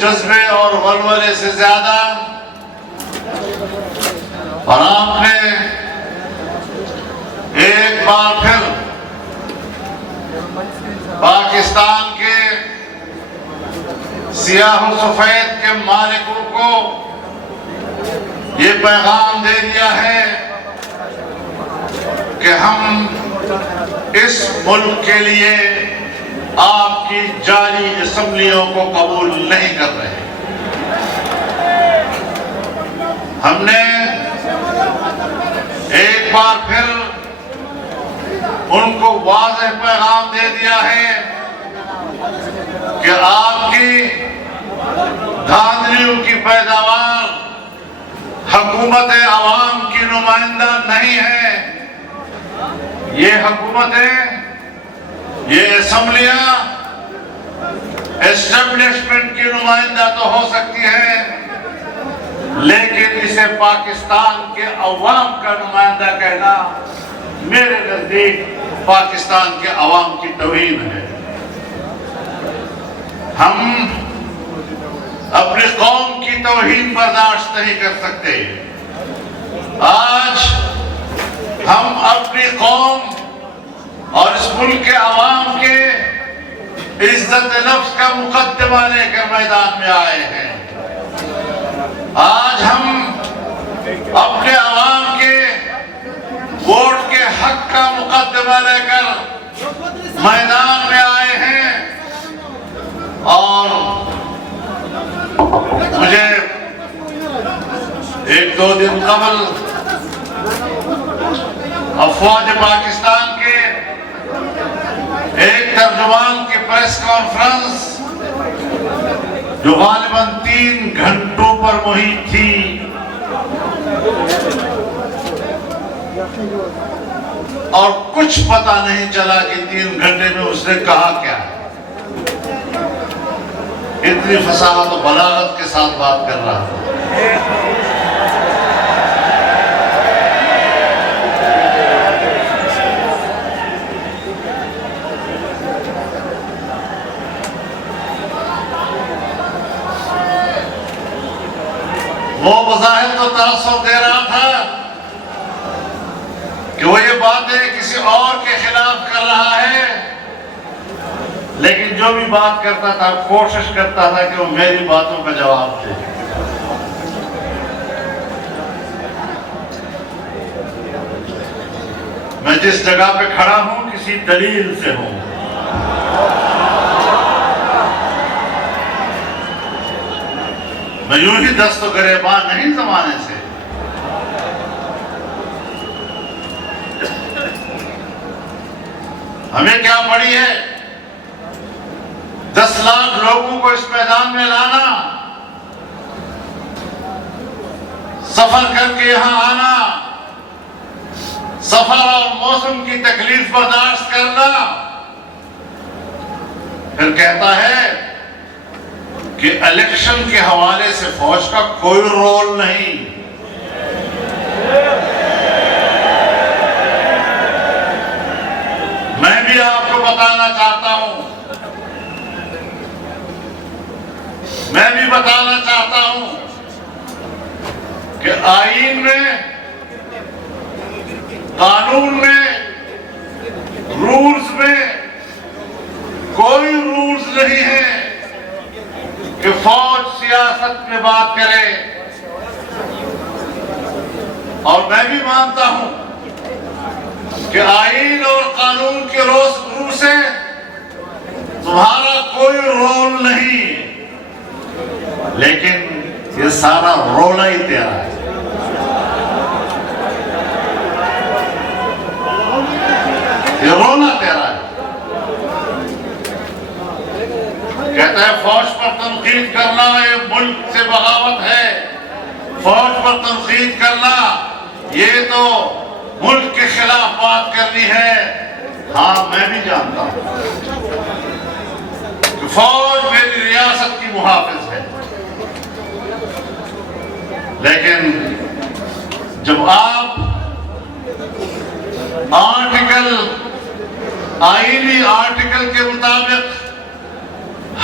جذبے اور ولولے سے زیادہ، اور آپ نے ایک بار پھر پاکستان کے سیاہ و سفید کے مالکوں کو یہ پیغام دے دیا ہے کہ ہم اس ملک کے لیے آپ کی جعلی اسمبلیوں کو قبول نہیں کر رہے۔ ہم نے ایک بار پھر ان کو واضح پیغام دے دیا ہے کہ آپ کی دھاندلیوں کی پیداوار حکومت عوام کی نمائندہ نہیں ہے۔ یہ حکومتیں، یہ اسمبلیاں اسٹیبلشمنٹ کی نمائندہ تو ہو سکتی ہے، لیکن اسے پاکستان کے عوام کا نمائندہ کہنا میرے نزدیک پاکستان کے عوام کی توہین ہے۔ ہم اپنی قوم کی توہین برداشت نہیں کر سکتے۔ آج ہم اپنی قوم اور اس ملک کے عوام کے عزت نفس کا مقدمہ لے کر میدان میں آئے ہیں۔ آج ہم اپنے عوام کے ووٹ کے حق کا مقدمہ لے کر میدان میں آئے ہیں، اور مجھے ایک دو دن قبل افواج پاکستان کے ایک ترجمان کی پریس کانفرنس جو غالباً 3 گھنٹوں پر محیط تھی، اور کچھ پتہ نہیں چلا کہ 3 گھنٹے میں اس نے کہا کیا ہے۔ اتنی فصاحت و بلاغت کے ساتھ بات کر رہا تھا۔ وہ بظاہر تو تاثر دے رہا تھا کہ وہ یہ باتیں کسی اور کے خلاف کر رہا ہے، لیکن جو بھی بات کرتا تھا کوشش کرتا تھا کہ وہ میری باتوں کا جواب دے۔ میں جس جگہ پہ کھڑا ہوں کسی دلیل سے ہوں۔ میں یوں ہی دست و گریباں نہیں زمانے سے۔ ہمیں کیا پڑی ہے 10 لاکھ لوگوں کو اس میدان میں لانا، سفر کر کے یہاں آنا، سفر اور موسم کی تکلیف برداشت کرنا، پھر کہتا ہے کہ الیکشن کے حوالے سے فوج کا کوئی رول نہیں۔ میں بھی آپ کو بتانا چاہتا ہوں، کہ آئین میں، قانون میں، رولز میں کوئی رولز نہیں ہے کہ فوج سیاست میں بات کرے۔ اور میں بھی مانتا ہوں کہ آئین اور قانون کے روح سے تمہارا کوئی رول نہیں، لیکن یہ سارا رونا ہی تیرا ہے۔ یہ رونا تیرا ہے۔ کہتا ہے فوج پر تنقید کرنا یہ ملک سے بغاوت ہے، فوج پر تنقید کرنا یہ تو ملک کے خلاف بات کرنی ہے۔ ہاں میں بھی جانتا ہوں کہ فوج میری ریاست کی محافظ ہے، لیکن جب آپ آئینی آرٹیکل کے مطابق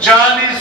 40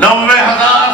90,000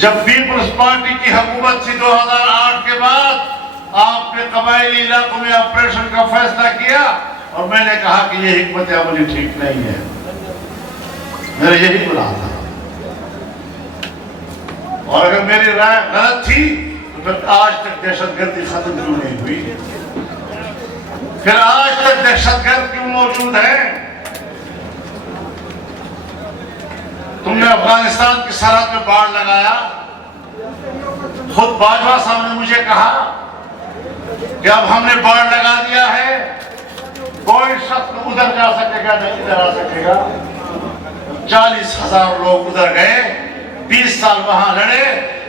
جب پیپلز پارٹی کی حکومت تھی 2008 کے بعد آپ نے قبائلی علاقوں میں آپریشن کا فیصلہ کیا اور میں نے کہا کہ یہ حکمت عملی ٹھیک نہیں ہے، میرا یہی بلا تھا، اور اگر میری رائے غلط تھی تو پھر آج تک دہشت گردی ختم کیوں نہیں ہوئی؟ پھر آج تک دہشت گرد کیوں موجود ہیں؟ تم نے افغانستان کی سرحد میں باڑ لگایا، خود باجوہ صاحب نے مجھے کہا کہ اب ہم نے باڑ لگا دیا ہے، کوئی شخص ادھر جا سکے گا نہیں ادھر آ سکے گا۔ 40,000 لوگ ادھر گئے، 20 سال وہاں لڑے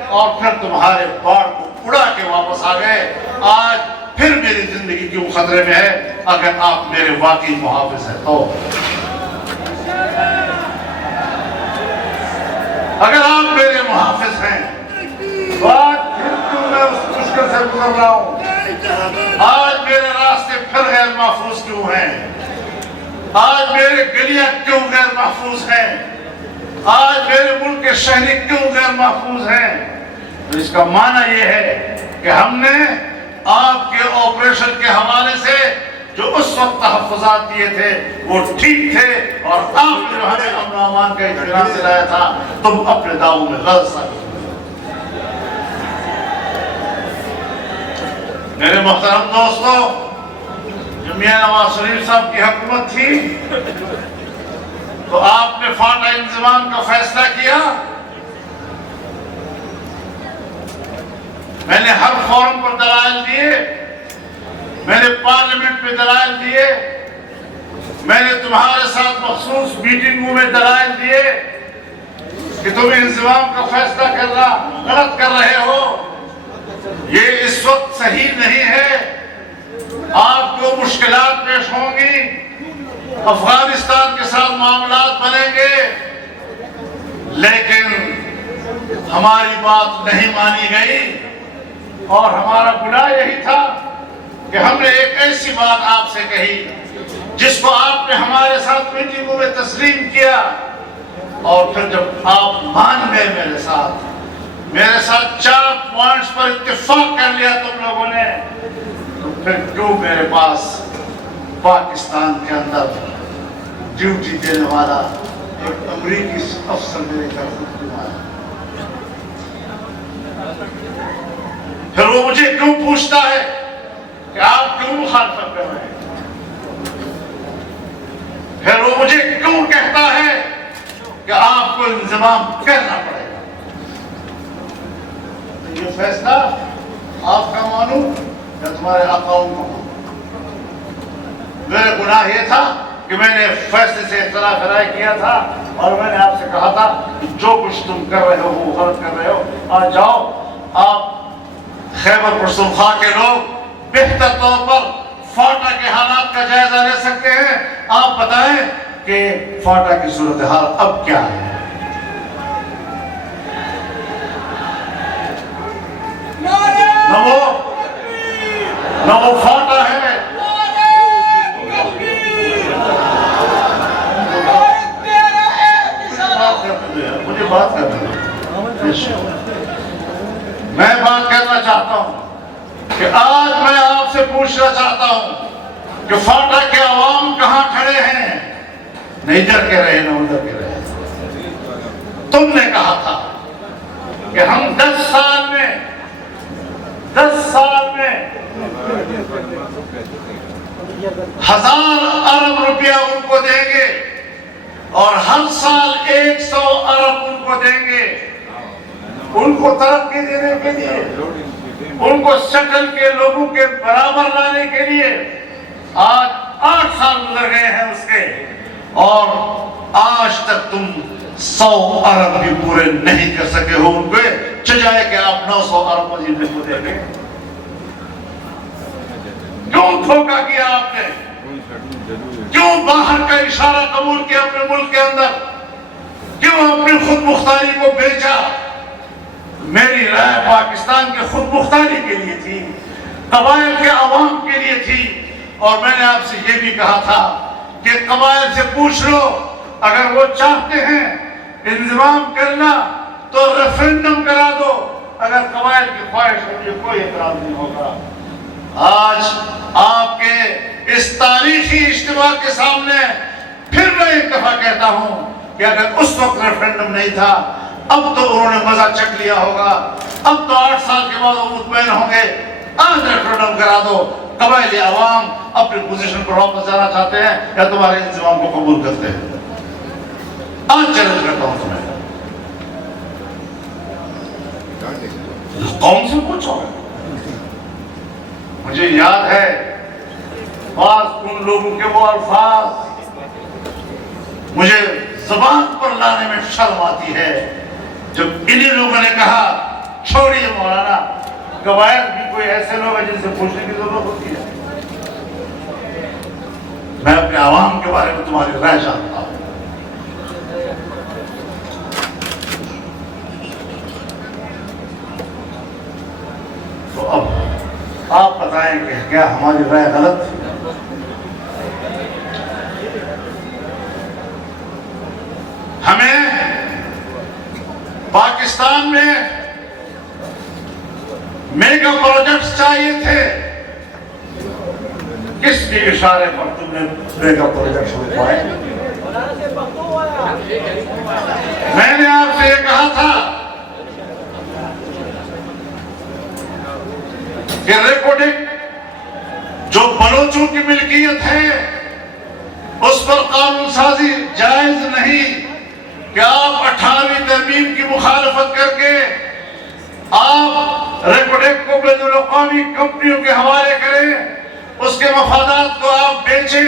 اور پھر تمہارے باڑ کو اڑا کے واپس آ گئے۔ آج پھر میری زندگی کیوں خطرے میں ہے؟ اگر آپ میرے واقعی محافظ ہیں تو، اگر آپ میرے محافظ ہیں تو آج پھر کیوں میں اس مشکل سے گزر رہا ہوں؟ آج میرے راستے پھر غیر محفوظ کیوں ہیں؟ آج میرے گلیاں کیوں غیر محفوظ ہیں؟ آج میرے ملک کے شہری کیوں غیر محفوظ ہیں؟ تو اس کا معنی یہ ہے کہ ہم نے آپ کے آپریشن کے حوالے سے جو اس وقت تحفظات دیے تھے وہ ٹھیک تھے، اور آپ نے جو ہمیں امن و امان کا اطمینان دلایا تھا تم اپنے دعووں میں غلط ثابت ہوئے۔ میرے محترم دوستو، جب میاں نواز شریف صاحب کی حکومت تھی تو آپ نے فاٹا انضمام کا فیصلہ کیا۔ میں نے ہر فورم پر دلائل دیے، میں نے پارلیمنٹ میں دلائل دیے، میں نے تمہارے ساتھ مخصوص میٹنگوں میں دلائل دیے کہ تم انضمام کا فیصلہ کرنا غلط کر رہے ہو، یہ اس وقت صحیح نہیں ہے، آپ کو مشکلات پیش ہوں گی، افغانستان کے ساتھ معاملات بنیں گے، لیکن ہماری بات نہیں مانی گئی، اور ہمارا گناہ یہی تھا کہ ہم نے ایک ایسی بات آپ سے کہی جس کو آپ نے ہمارے ساتھ میٹنگوں میں تسلیم کیا، اور پھر جب آپ مان گئے میرے ساتھ 4 پوائنٹس پر اتفاق کر لیا تم لوگوں نے، تو پھر کیوں میرے پاس پاکستان کے اندر ڈیوٹی دینے والا ایک امریکی افسر میرے گھر کیوں آیا؟ پھر وہ مجھے کیوں پوچھتا ہے کہ آپ کیوں مخالفت کر رہے ہیں؟ پھر وہ مجھے کیوں کہتا ہے کہ آپ کو انضمام کرنا پڑے گا؟ یہ فیصلہ آپ کا مانوں یا تمہارے آقاؤں کا مانوں؟ میرے گناہ یہ تھا کہ میں نے فیصلے سے اختلاف رائے کیا تھا، اور میں نے آپ سے کہا تھا کہ جو کچھ تم کر رہے ہو وہ غلط کر رہے ہو، آج جاؤ آپ خیبر پختونخوا کے لوگ بہتر طور پر فاٹا کے حالات کا جائزہ لے سکتے ہیں، آپ بتائیں کہ فاٹا کی صورتحال اب کیا ہے؟ نہ وہ فاٹا ہے، مجھے بات کرنا ہے، میں بات کرنا چاہتا ہوں کہ آج میں آپ سے پوچھنا چاہتا ہوں کہ فاٹا کے عوام کہاں کھڑے ہیں؟ نہ ادھر کے رہے نہ ادھر کے رہے۔ تم نے کہا تھا کہ ہم 10 سال میں 1000 ارب روپیہ ان کو دیں گے، اور ہر سال 100 ارب ان کو دیں گے، ان کو ترقی دینے کے لیے، ان کو شکل کے لوگوں کے برابر لانے کے لیے۔ آج 8 سال گزر گئے ہیں اس کے، اور آج تک تم 100 ارب بھی پورے نہیں کر سکے ہو ان کو، چاہے کہ آپ 900 ارب مزید کو دیں گے۔ کیوں دھوکہ کیا آپ نے؟ کیوں باہر کا اشارہ قبول کیا اپنے ملک کے اندر؟ کیوں اپنی خود مختاری کو بیچا؟ میری رائے پاکستان کے خود مختاری کے لیے تھی، قبائل کے عوام کے لیے تھی، اور میں نے آپ سے یہ بھی کہا تھا کہ قبائل سے پوچھ لو، اگر وہ چاہتے ہیں انضمام کرنا تو ریفرنڈم کرا دو، اگر قبائل کی خواہش ہوگی کوئی اعتراض نہیں ہوگا۔ آج آپ کے اس تاریخی اجتماع کے سامنے پھر میں ایک دفعہ کہتا ہوں کہ اگر اس وقت ریفرنڈم نہیں تھا، اب تو انہوں نے مزہ چکھ لیا ہوگا، اب تو 8 سال کے بعد وہ مطمئن ہوں گے۔ آج ریفرنڈم کرا دو، قبائلی عوام اپنی پوزیشن پر واپس جانا چاہتے ہیں یا تمہارے انضمام کو قبول کرتے ہیں۔ آج چیلنج کرتا ہوں تمہیں، قوم سے پوچھو۔ مجھے یاد ہے بعض ان لوگوں کے وہ الفاظ مجھے زبان پر لانے میں شرم آتی ہے، جب انہی لوگوں نے کہا چھوڑیے مولانا، قبائل بھی کوئی ایسے لوگ ہیں جن سے پوچھنے کی ضرورت ہوتی ہے۔ میں اپنے عوام کے بارے میں تمہاری رائے جانتا ہوں۔ تو اب آپ بتائیں کہ کیا ہماری رائے غلط تھی؟ ہمیں پاکستان میں میگا پروجیکٹس چاہیے تھے، کس کے اشارے پر تم نے میگا پروجیکٹس لکھوائے؟ میں نے آپ سے یہ کہا تھا کہ ریکارڈنگ جو بلوچوں کی ملکیت ہے اس پر قانون سازی جائز نہیں کہ آپ 18ویں ترمیم کی مخالفت کر کے آپ ریکارڈنگ کو بین الاقوامی کمپنیوں کے حوالے کریں، اس کے مفادات کو آپ بیچیں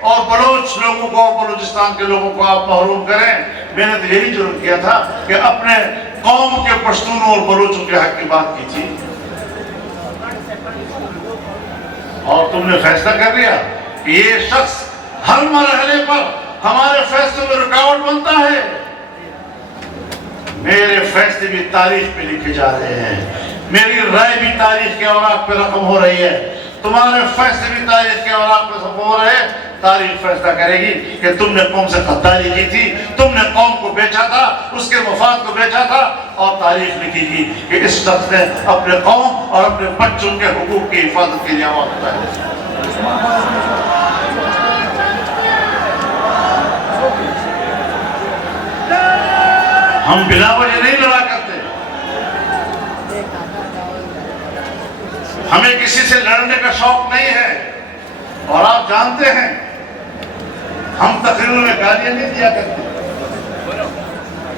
اور بلوچ لوگوں کو، بلوچستان کے لوگوں کو آپ محروم کریں۔ میں نے تو یہی ضرور کیا تھا کہ اپنے قوم کے پشتونوں اور بلوچوں کے حق کی بات کی تھی، اور تم نے فیصلہ کر لیا کہ یہ شخص ہر مرحلے پر ہمارے فیصلے میں رکاوٹ بنتا ہے۔ میرے فیصلے بھی تاریخ پہ لکھے جا رہے ہیں، میری رائے بھی تاریخ کے اوراق پہ رقم ہو رہی ہے، تمہارے فیصلے بھی تاریخ کے اوراق پہ رقم ہو رہے ہیں۔ تاریخ فیصلہ کرے گی کہ تم نے قوم سے غداری کی تھی، تم نے قوم کو بیچا تھا، اس کے مفاد کو بیچا تھا، اور تاریخ لکھے گی کہ اس شخص نے اپنے قوم اور اپنے بچوں کے حقوق کی حفاظت کے لیے آواز اٹھائی۔ ہم بلا وجہ نہیں لڑا کرتے، ہمیں کسی سے لڑنے کا شوق نہیں ہے، اور آپ جانتے ہیں ہم تقریروں میں گالیاں نہیں دیا کرتے،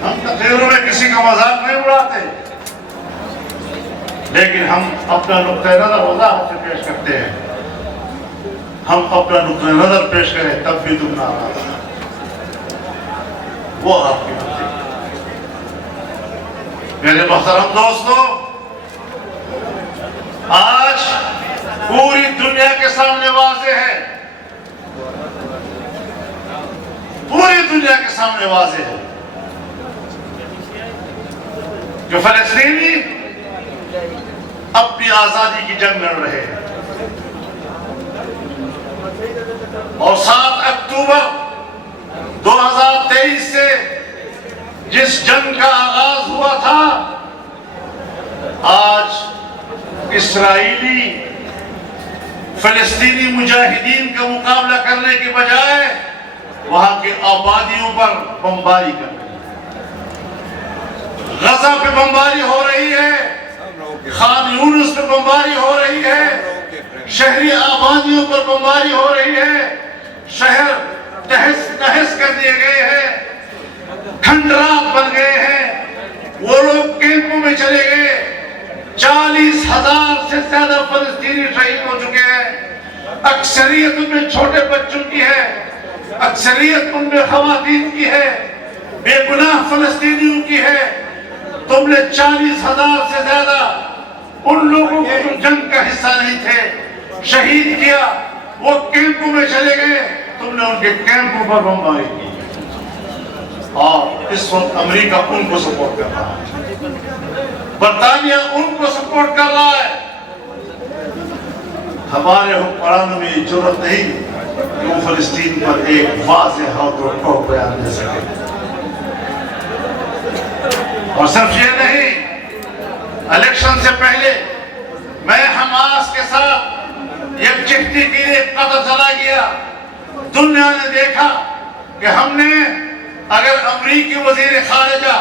ہم تقریروں میں کسی کا مذاق نہیں اڑاتے، لیکن ہم اپنا نقطۂ نظر وضاحت سے پیش کرتے ہیں۔ ہم اپنا نقطۂ نظر پیش کریں تب بھی تم ناراض، وہ آپ کی مرضی۔ میرے محترم دوستو، آج پوری دنیا کے سامنے واضح ہے، پوری دنیا کے سامنے واضح ہے کہ فلسطینی اپنی آزادی کی جنگ لڑ رہے ہیں، اور 7 اکتوبر 2023 سے جس جنگ کا آغاز ہوا تھا، آج اسرائیلی فلسطینی مجاہدین کا مقابلہ کرنے کے بجائے وہاں کی آبادیوں پر بمباری کر رہی ہے۔ غزہ پہ بمباری ہو رہی ہے، خان یونس پہ بمباری ہو رہی ہے، شہری آبادیوں پر بمباری ہو رہی ہے، شہر تہس نہس کر دیے گئے ہیں، کھنڈرات بن گئے ہیں، وہ لوگ کیمپوں میں چلے گئے۔ 40,000 سے زیادہ فلسطینی شہید ہو چکے ہیں، اکثریت ان میں چھوٹے بچوں کی ہے، اکثریت ان میں خواتین کی ہے، بے گناہ فلسطینیوں کی ہے۔ تم نے 40,000 سے زیادہ ان لوگوں کو جو جنگ کا حصہ نہیں تھے شہید کیا، وہ کیمپوں میں چلے گئے، تم نے ان کے کیمپوں پر بمباری کی، اور اس وقت امریکہ ان کو سپورٹ کر رہا ہے، برطانیہ ان کو سپورٹ کر رہا ہے۔ ہمارے حکمرانوں میں یہ جرأت نہیں کہ وہ فلسطین پر ایک واضح اور ٹھوس بیان دے سکے۔ اور صرف یہ نہیں، الیکشن سے پہلے میں حماس کے ساتھ یکجہتی کے لیے قطر چلا گیا۔ دنیا نے دیکھا کہ ہم نے، اگر امریکی وزیر خارجہ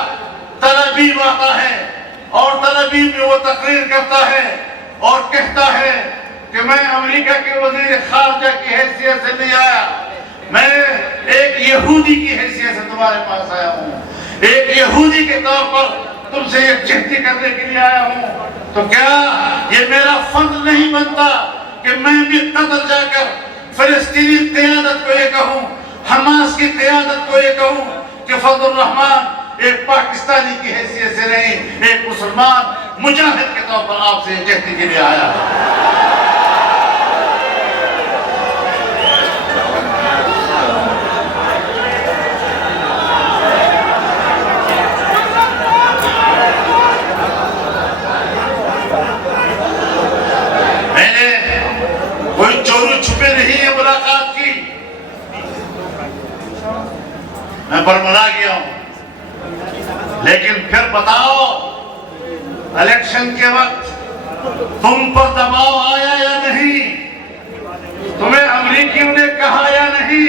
تل ابیب آتا ہے اور تل ابیب میں وہ تقریر کرتا ہے اور کہتا ہے کہ میں امریکہ کے وزیر خارجہ کی حیثیت سے نہیں آیا، میں ایک یہودی کی حیثیت سے تمہارے پاس آیا ہوں، ایک یہودی کے طور پر تم سے یکجہتی کرنے کے لیے آیا ہوں، تو کیا یہ میرا فرض نہیں بنتا کہ میں بھی قطر جا کر فلسطینی قیادت کو یہ کہوں، حماس کی قیادت کو یہ کہوں کہ فضل الرحمان ایک پاکستانی کی حیثیت سے نہیں، ایک مسلمان مجاہد کے طور پر آپ سے یکجہتی کے لیے آیا۔ میں نے کوئی چوری چھپے نہیں ہے ملاقات کی، میں برملا گیا ہوں، لیکن پھر بتاؤ الیکشن کے وقت تم پر دباؤ آیا یا نہیں؟ تمہیں امریکیوں نے کہا یا نہیں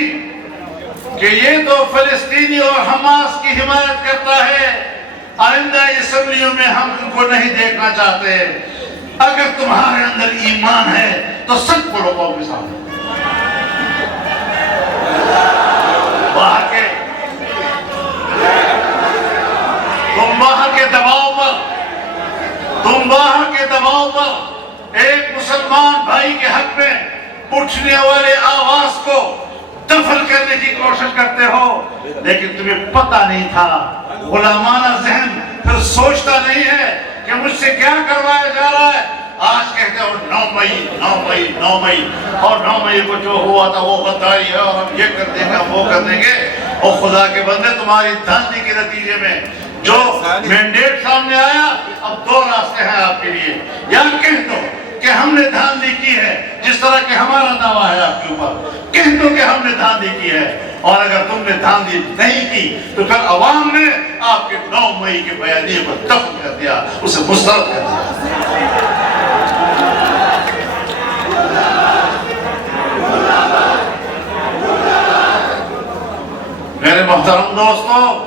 کہ یہ تو فلسطینی اور حماس کی حمایت کرتا ہے، آئندہ اسمبلیوں میں ہم ان کو نہیں دیکھنا چاہتے؟ اگر تمہارے اندر ایمان ہے تو سچ بولو قوم کے سامنے۔ تم باہر کے دباؤ پر ایک مسلمان بھائی کے حق میں اٹھنے والے آواز کو دفن کرنے کی کوشش کرتے ہو، لیکن تمہیں پتہ نہیں تھا، غلامانہ ذہن پھر سوچتا نہیں ہے کہ مجھ سے کیا کروایا جا رہا ہے۔ آج کہتے ہو 9 مئی 9 مئی 9 مئی، اور 9 مئی کو جو ہوا تھا وہ غداری ہے اور ہم یہ کر دیں گے، ہم وہ کر دیں گے۔ اور خدا کے بندے، تمہاری دھاندلی کے نتیجے میں جو مینڈیٹ سامنے آیا، اب 2 راستے ہیں آپ کے لیے، یا کہہ دو کہ ہم نے دھاندلی کی ہے، جس طرح کہ ہمارا دعویٰ ہے آپ کے اوپر، کہہ دو کہ ہم نے دھاندلی کی ہے، اور اگر تم نے دھاندلی نہیں کی تو پھر عوام نے آپ کے 9 مئی کے بیانیے کو دفن کر دیا، اسے مسترد کر دیا۔ میرے محترم دوستو،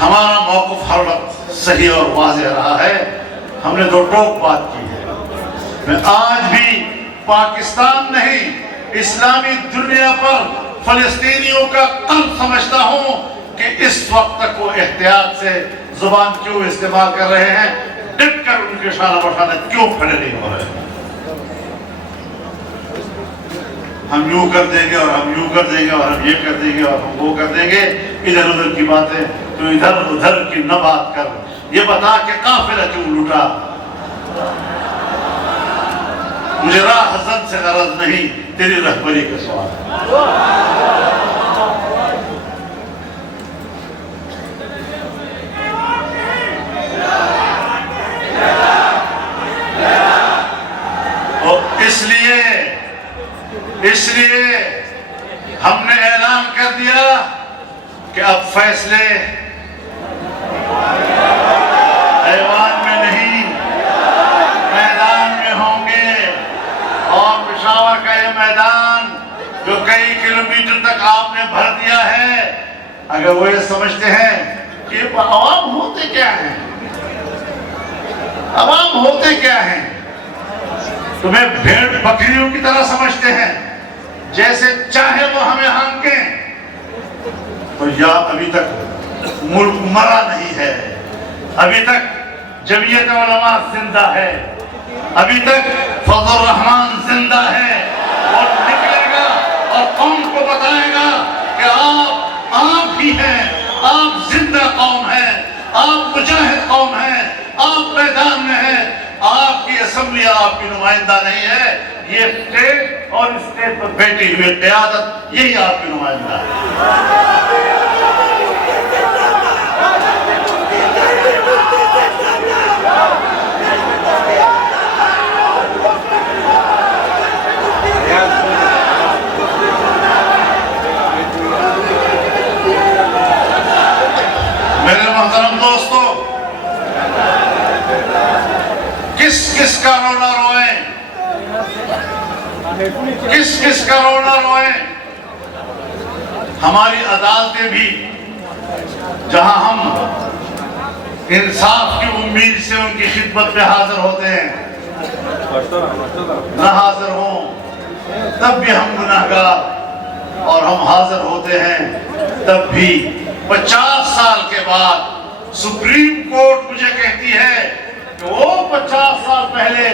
ہمارا موقف ہر وقت صحیح اور واضح رہا ہے، ہم نے 2 ٹوک بات کی ہے۔ میں آج بھی پاکستان نہیں، اسلامی دنیا پر فلسطینیوں کا قلب سمجھتا ہوں کہ اس وقت تک وہ احتیاط سے زبان کیوں استعمال کر رہے ہیں، ڈٹ کر ان کے شانہ بشانہ کیوں کھڑے نہیں ہو رہے ہیں۔ ہم یوں کر دیں گے اور ہم یوں کر دیں گے اور ہم یہ کر دیں گے اور ہم وہ کر دیں گے، ادھر ادھر کی باتیں، تو ادھر ادھر کی نہ بات کر، یہ بتا کہ قافلہ کیوں لوٹا۔ مجھے راہ حسن سے غرض نہیں، تیری رہبری کا سوال ہے۔ اور اس لیے ہم نے اعلان کر دیا کہ اب فیصلے ایوان میں نہیں، میدان میں ہوں گے، اور پشاور کا یہ میدان جو کئی کلومیٹر تک آپ نے بھر دیا ہے، اگر وہ یہ سمجھتے ہیں کہ عوام ہوتے کیا ہیں، عوام ہوتے کیا ہیں، تمہیں بھیڑ بکریوں کی طرح سمجھتے ہیں، جیسے چاہے وہ ہمیں ہانکیں، تو یا ابھی تک ملک مرا نہیں ہے، ابھی تک جمعیت علماء زندہ ہے، ابھی تک فضل الرحمان زندہ ہے، اور نکلے گا اور قوم کو بتائے گا کہ آپ ہی ہیں، آپ زندہ قوم ہیں، آپ مجاہد قوم ہیں، آپ میدان میں ہیں، آپ کی اسمبلی آپ کی نمائندہ نہیں ہے، یہ اسٹیٹ اور اسٹیٹ پر بیٹھی ہوئی قیادت یہی آپ کی نمائندہ ہے۔ کس کس کا رونا روئیں، کس کس کا رونا روئیں۔ ہماری عدالتیں بھی جہاں ہم انصاف کی امید سے ان کی خدمت میں حاضر ہوتے ہیں، نہ حاضر ہوں تب بھی ہم گناہگار، اور ہم حاضر ہوتے ہیں تب بھی 50 سال کے بعد سپریم کورٹ مجھے کہتی ہے کہ وہ 50 سال پہلے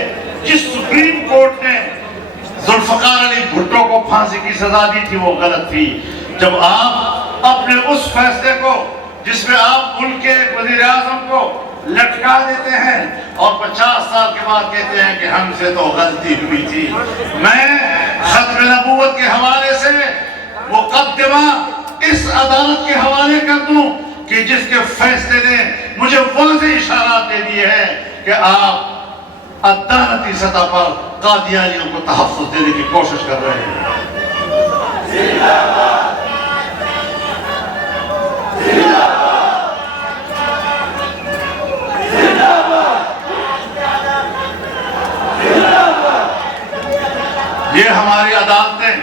جس سپریم کورٹ نے ذوالفقار علی بھٹو کو پھانسی کی سزا دی تھی وہ غلط تھی۔ جب آپ اپنے اس فیصلے کو جس میں آپ ملک کے ایک وزیر اعظم کو لٹکا دیتے ہیں اور 50 سال کے بعد کہتے ہیں کہ ہم سے تو غلطی ہوئی تھی، میں ختم نبوت کے حوالے سے مقدمہ اس عدالت کے حوالے کر دوں کہ جس کے فیصلے نے مجھے واضح اشارات دے دیے ہیں کہ آپ عدالتی سطح پر قادیانیوں کو تحفظ دینے کی کوشش کر رہے ہیں۔ یہ ہماری عدالت نے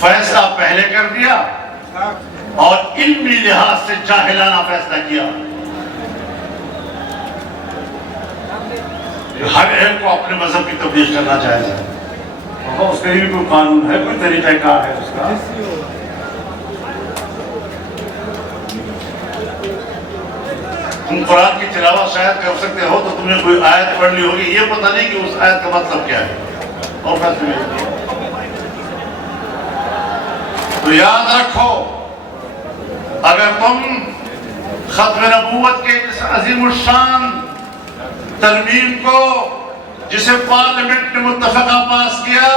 فیصلہ پہلے کر دیا اور علمی لحاظ سے جاہلانہ فیصلہ کیا۔ ہر ایک کو اپنے مذہب کی تبلیغ کرنا جائز ہے، اس کے لیے بھی کوئی قانون ہے، کوئی طریقہ کار ہے اس کا۔ تم قرآن کی تلاوت شاید کر سکتے ہو تو تم نے کوئی آیت پڑھ لی ہوگی، یہ پتہ نہیں کہ اس آیت کا مطلب کیا ہے، اور فیصلے میں تو یاد رکھو، اگر تم ختم نبوت کے اس عظیم الشان ترمیم کو جسے پارلیمنٹ نے متفقہ پاس کیا،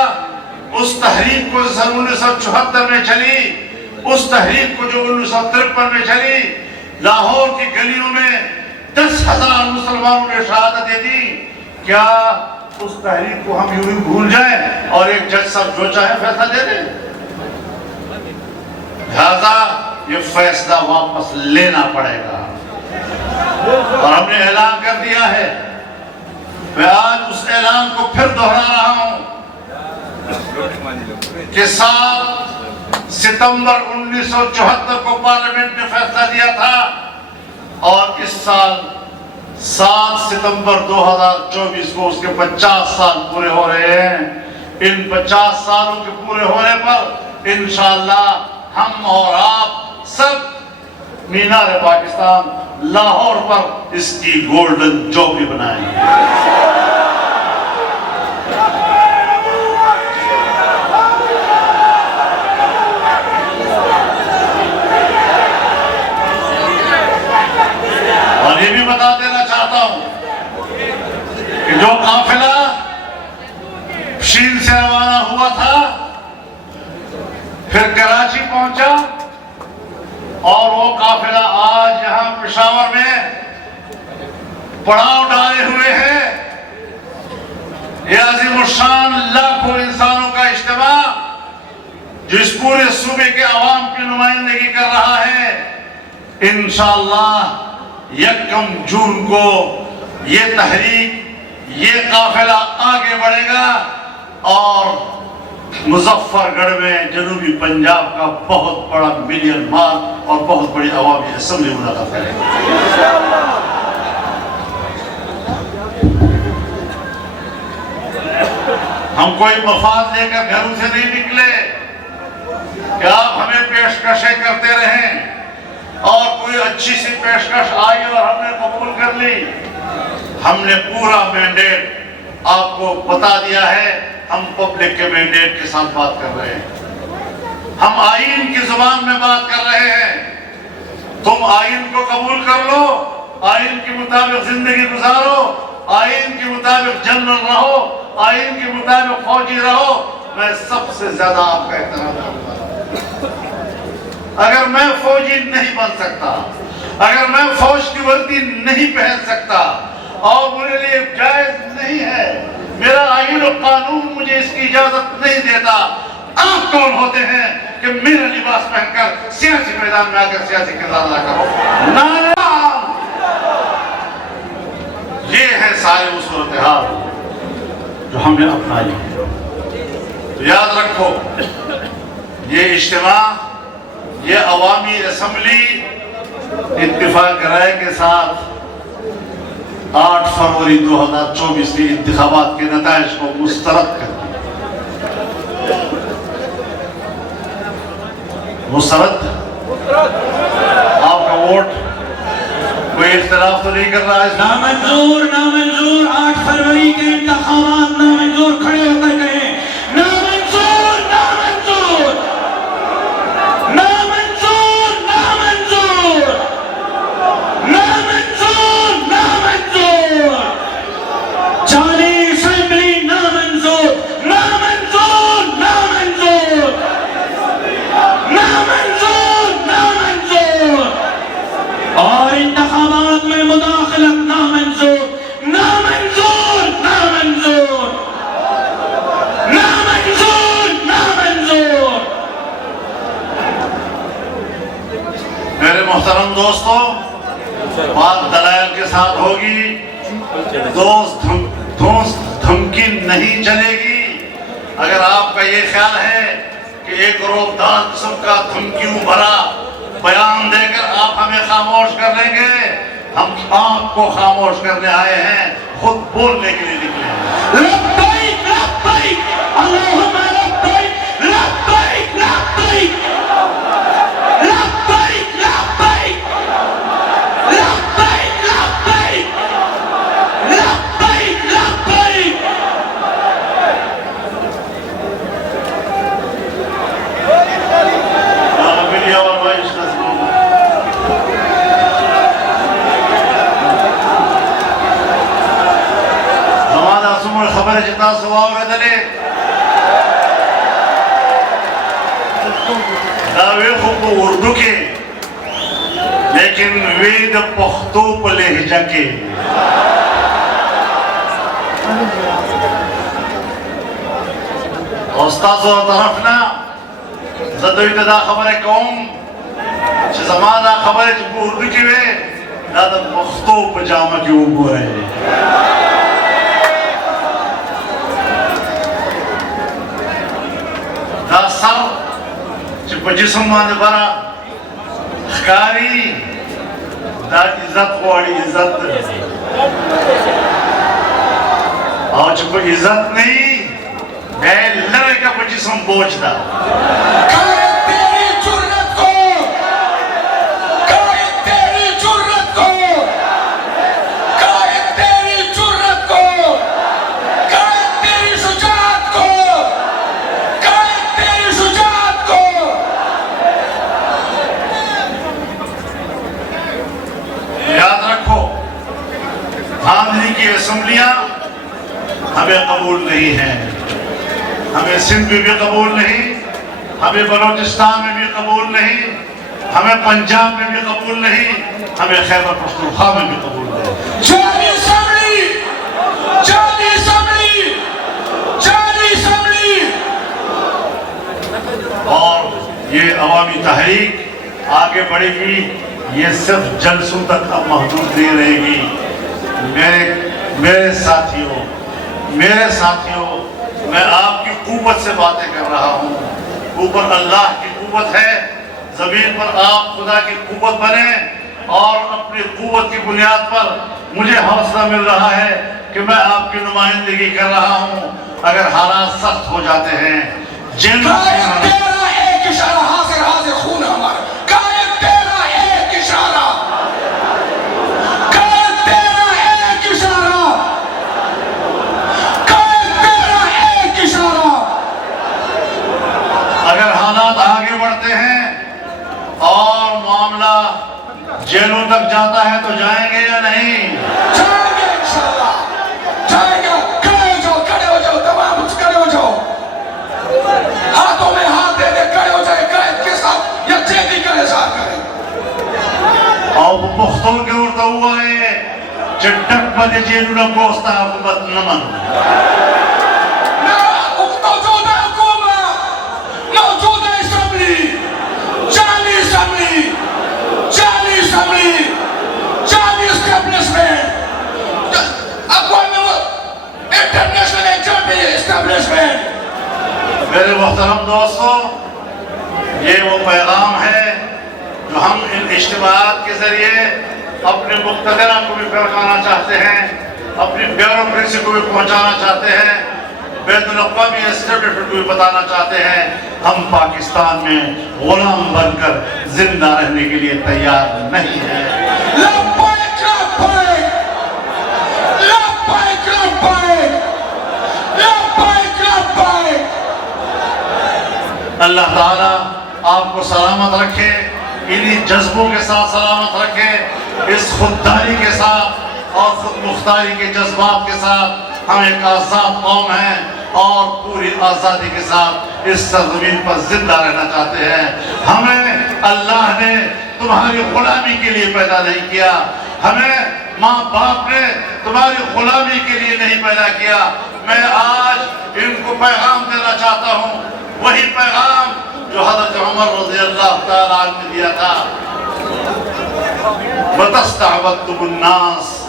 اس تحریک کو 1974 میں چلی، اس تحریک کو جو 1953 میں چلی، لاہور کی گلیوں میں 10,000 مسلمانوں نے شہادتیں دی، کیا اس تحریک کو ہم یوں ہی بھول جائیں اور ایک جج صاحب جو چاہے فیصلہ دے دیں؟ لہذا یہ فیصلہ واپس لینا پڑے گا، اور ہم نے اعلان کر دیا ہے۔ میں آج اس اعلان کو پھر دہرا رہا ہوں کہ 7 ستمبر 1974 کو پارلیمنٹ نے فیصلہ دیا تھا، اور اس سال 7 ستمبر 2024 کو اس کے 50 سال پورے ہو رہے ہیں۔ ان 50 سالوں کے پورے ہونے پر انشاءاللہ ہم اور آپ سب مینار پاکستان لاہور پر اس کی گولڈن جوبلی بنائیں گے۔ اور یہ بھی بتا دینا چاہتا ہوں کہ جو قافلہ شین سے روانہ ہوا تھا، پھر کراچی پہنچا، اور وہ قافلہ آج یہاں پشاور میں پڑاؤ ڈالے ہوئے ہے۔ یہ عظیم الشان لاکھوں انسانوں کا اجتماع جو اس پورے صوبے کے عوام کی نمائندگی کر رہا ہے، انشاءاللہ 1 جون کو یہ تحریک، یہ قافلہ آگے بڑھے گا، اور مظفر گڑھ میں جنوبی پنجاب کا بہت بڑا ملین مارچ اور بہت بڑی عوامی اسمبلی منعقد کرے گا۔ ہم کوئی مفاد لے کر گھروں سے نہیں نکلے کہ آپ ہمیں پیشکشیں کرتے رہیں، اور کوئی اچھی سی پیشکش آئی اور ہم نے قبول کر لی۔ ہم نے پورا مینڈیٹ آپ کو بتا دیا ہے، ہم پبلک کے مینڈیٹ کے ساتھ بات کر رہے ہیں، ہم آئین کی زبان میں بات کر رہے ہیں۔ تم آئین کو قبول کر لو، آئین کے مطابق زندگی گزارو، آئین کے مطابق جنرل رہو، آئین کے مطابق فوجی رہو، میں سب سے زیادہ آپ کا احترام کروں گا۔ اگر میں فوجی نہیں بن سکتا، اگر میں فوج کی وردی نہیں پہن سکتا، اور میرے لیے جائز نہیں ہے، میرا آئین و قانون مجھے اس کی اجازت نہیں دیتا، آپ کون ہوتے ہیں کہ میرا لباس پہن کر سیاسی میدان میں آ کر سیاسی کردار ادا کرو؟ نعرہ صورتحال جو ہم نے اپنائی ہے. تو یاد رکھو یہ اجتماع، یہ عوامی اسمبلی اتفاق رائے کے ساتھ 8 فروری 2024 کے انتخابات کے نتائج کو مسترد کر دیا. مسترد آپ کا ووٹ کوئی اختلاف تو نہیں کر رہا ہے؟ نامنظور، نامنظور. 8 فروری کے انتخابات نامنظور. کھڑے ہو کر کہیں نامنظور، نامنظور، نامنظور، نامنظور، نامنظور، نامنظور. جعلی اسمبلی نامنظور، نامنظور، نامنظور، نامنظور، نامنظور. اور انتخابات میں مداخلت نامنظور، نامنظور، نامنظور، نامنظور، نامنظور. میرے محترم دوستو، بات دلائل کے ساتھ ہوگی. دوست دھمکی نہیں چلے گی. اگر آپ کا یہ خیال ہے کہ ایک روبدار قسم کا دھمکیوں بھرا بیان دے کر آپ ہمیں خاموش کر لیں گے، ہم آپ کو خاموش کرنے آئے ہیں، خود بولنے کے لیے نکلے ہیں. لبیک، لبیک، اللہم لبیک، لبیک، لبیک، لبیک، لبیک، لبیک، لبیک، لبیک، لبیک. خبر جتنا سواب ہے دلے داوی خوب اردو کے لیکن وید پختو پہ لہجہ کے. استاذ و طرفنا زدو ابتدا خبر قوم چھ زمانہ خبر اردو کی وے دادا پختو پہ جامع کی اوپر ہے. دا سر چھ جسم مانے برا خکاری دا عزت والی عزت اور چھ کوئی عزت نہیں اے لڑے کا کوئی جسم بوجھ دا. قائد تیری جرت کو، قائد تیری جرت کو، قائد تیری جرت کو، قائد تیری شجاعت کو، قائد تیری شجاعت کو. یاد رکھو دھاندلی کی اسمبلیاں ہمیں قبول نہیں ہیں. ہمیں سندھ میں بھی قبول نہیں، ہمیں بلوچستان میں بھی قبول نہیں، ہمیں پنجاب میں بھی قبول نہیں، ہمیں خیبر پختونخوا میں بھی قبول نہیں. جعلی اسمبلی، جعلی اسمبلی، جعلی اسمبلی. اور یہ عوامی تحریک آگے بڑھے گی. یہ صرف جلسوں تک اب محدود نہیں رہے گی. میرے ساتھیوں میں آپ کی قوت سے باتیں کر رہا ہوں. اوپر اللہ کی قوت ہے، زمین پر آپ خدا کی قوت بنے اور اپنی قوت کی بنیاد پر مجھے حوصلہ مل رہا ہے کہ میں آپ کی نمائندگی کر رہا ہوں. اگر حالات سخت ہو جاتے ہیں قائد تیرا ایک اشارہ، حاضر حاضر خون ہمارا. قائد تیرا ایک اشارہ، قائد تیرا ایک اشارہ، قائد تیرا ایک اشارہ. اگر حالات آگے بڑھتے ہیں اور معاملہ جیلوں تک جاتا ہے تو جائیں گے یا نہیں؟ جائیں گے انشاءاللہ، جائیں گے. کھڑے ہو جاؤ تمام کھڑے ہو جاؤ. ہاتھوں میں ہاتھ دے دے کھڑے ہو جائے. قائد کے ساتھ یا چیتی کے ساتھ کریں. اور پختوں کے ارتا ہوا ہے چٹک بدے جیلوں نہ کوستا حکومت نمن. موجودہ حکومت، موجودہ اسمبلی، جعلی اسمبلی، جعلی اسمبلی، جعلی اسٹیبلشمنٹ. میرے محترم دوستوں، یہ وہ پیغام ہے جو ہم ان اجتماعات کے ذریعے اپنے مقتدرہ کو بھی پہنچانا چاہتے ہیں، اپنی بیوروکریسی کو بھی پہنچانا چاہتے ہیں، بین الاقوامی اسٹیبلشمنٹ کو بھی بتانا چاہتے ہیں ہم پاکستان میں غلام بن کر زندہ رہنے کے لیے تیار نہیں ہیں۔ لبیک لبیک لبیک لبیک لبیک لبیک۔ اللہ تعالیٰ آپ کو سلامت رکھے، انہی جذبوں کے ساتھ سلامت رکھے، اس خودداری کے ساتھ اور خود مختاری کے جذبات کے ساتھ ہم ایک آزاد قوم ہیں اور پوری آزادی کے ساتھ اس سرزمین پر زندہ رہنا چاہتے ہیں۔ ہمیں اللہ نے تمہاری غلامی کے لیے پیدا نہیں کیا، ہمیں ماں باپ نے تمہاری غلامی کے لیے نہیں پیدا کیا۔ میں آج ان کو پیغام دینا چاہتا ہوں، وہی پیغام جو حضرت عمر رضی اللہ تعالیٰ عنہ نے دیا تھا، وَتَسْتَعْبَدْتُمُ النَّاسِ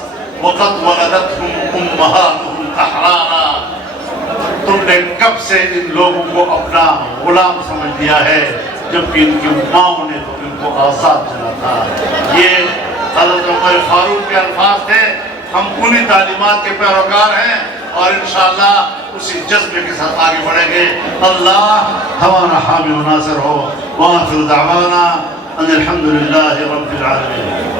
وَقَدْ وَلَدَتْهُمْ أُمَّهَاتُهُمْ أَحْرَارًا۔ تم نے کب سے ان لوگوں کو اپنا غلام سمجھ لیا ہے جبکہ ان کی ماں نے تو ان کو آزاد چنا تھا۔ یہ حضرت عمر فاروق کے الفاظ تھے۔ ہم انہی تعلیمات کے پیروکار ہیں اور انشاءاللہ اسی جذبے کے ساتھ آگے بڑھیں گے۔ اللہ ہمارا حامی و ناصر ہو۔ وآخر دعوانا ان الحمدللہ رب العالمین۔